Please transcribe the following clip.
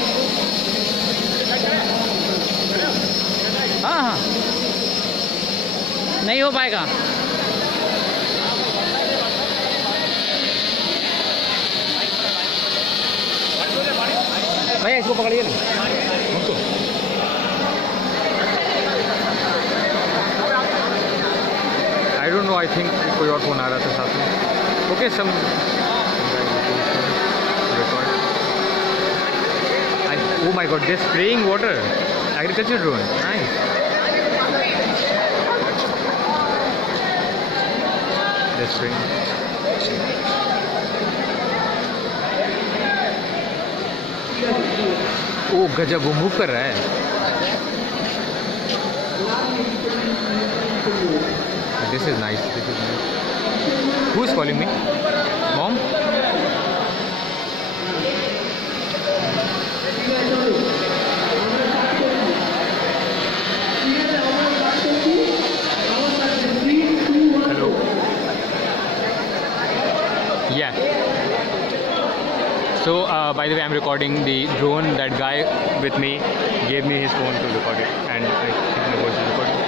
Start. हाँ हाँ, नहीं हो पाएगा। भैया इसको पकड़िए ना। I don't know, I think कोई और फ़ोन आ रहा था साथ में। Okay some oh my god, they're spraying water. Agriculture drone, nice. They're spraying. Oh गजब, वो मूव कर रहा है। This is nice. This is nice. Who is calling me? Mom? Hello. Yeah. So by the way, I'm recording the drone. That guy with me gave me his phone to record it, and I think my voice is recorded.